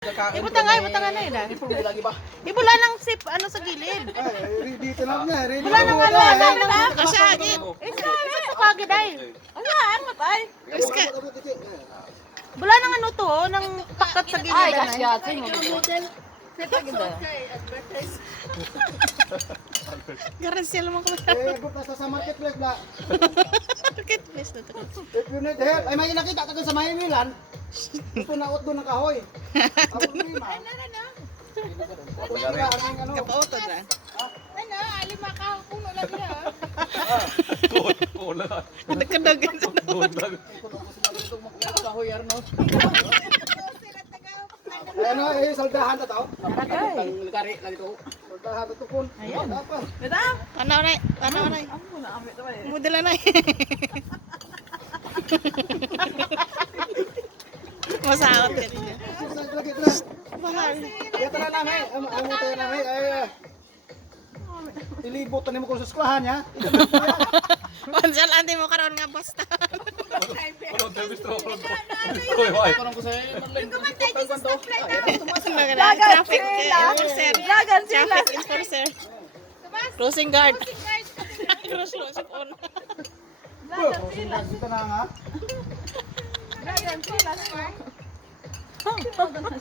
Ibutang na yun ah. Ibula ng sip, ano sa gilid. Dito lang niya. Bula ng ano. Kasagin. Sa pagid ay. Ano, ang matay. Bula ng ano to, ng pakat sa gilid. Ay, kasya. Garansya naman ko. Basta sa marketplace ba? Marketplace na to. If you need help, ay may nakita ka sa May Milan. Gusto na ut doon ng kahoy. Ako lima. Kapauto na. Ano, alima ka, puno lang niya. Nagkadagan sa Ano, saldahan na to? Lagari lang ito. Saldahan na to po. Ayan. Ano na? Mudala na. Masakot ka rin. Lagi ito na. Ito na namin. Amo tayo namin. Ilibutan mo ko sa eskwelahan niya. Pansal, ante mo karoon nga basta. Traffic enforcer. Traffic enforcer. Crossing guard. Crossing on. Dito na nga.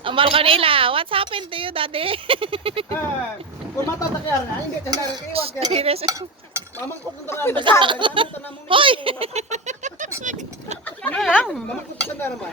Amal ka nila. What's happened to you, daddy? Kung matatakyan na, hindi ka nakakaiwas kaya. Mamangkot ng tanan. Hoy! Ano lang? Mamangkot sa naman.